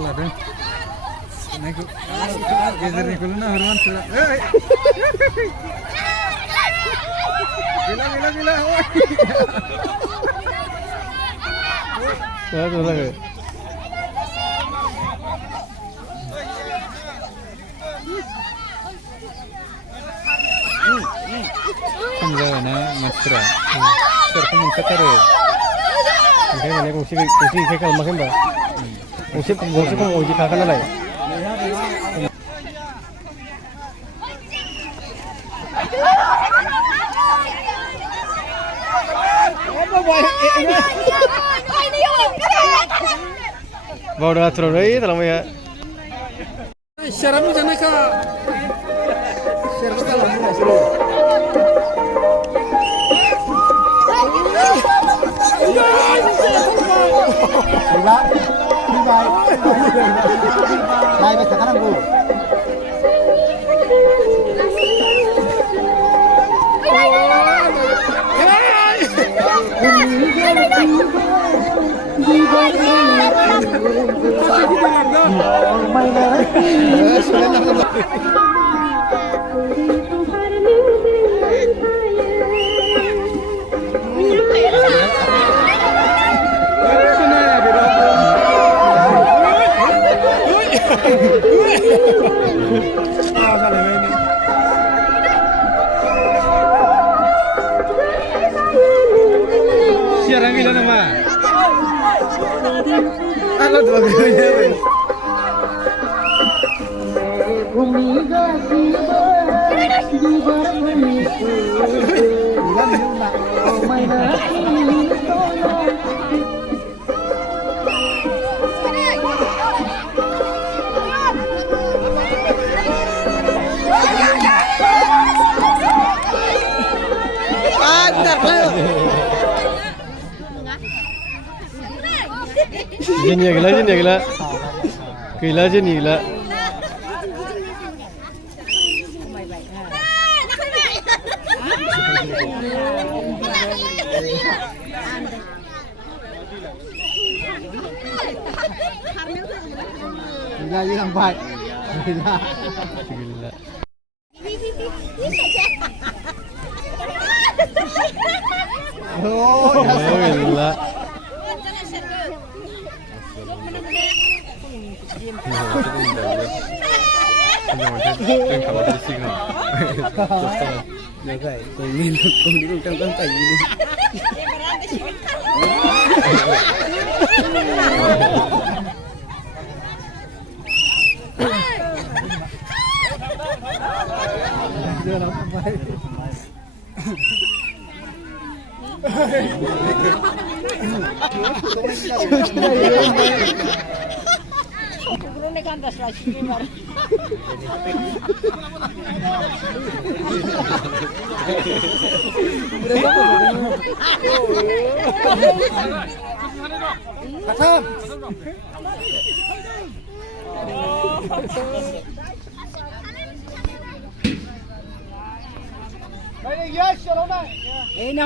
लादों गेजेरनिखौल' नाहरमान गैला समजाबायना मानसिफोरा सोरखौ मोनखाथारो ओमफ्राय माने गंसे खालामाखै होनबा गंसे खम अयदि थाखा नालाय बावदों आथुराव थालांबाय सियारा मोजांनायखा सियारखौ खालामनो लायबाय थाखानांगौ siaran gila nama alat dua gila Jenny gila Jenny gila hilang baik gila oh gila Ini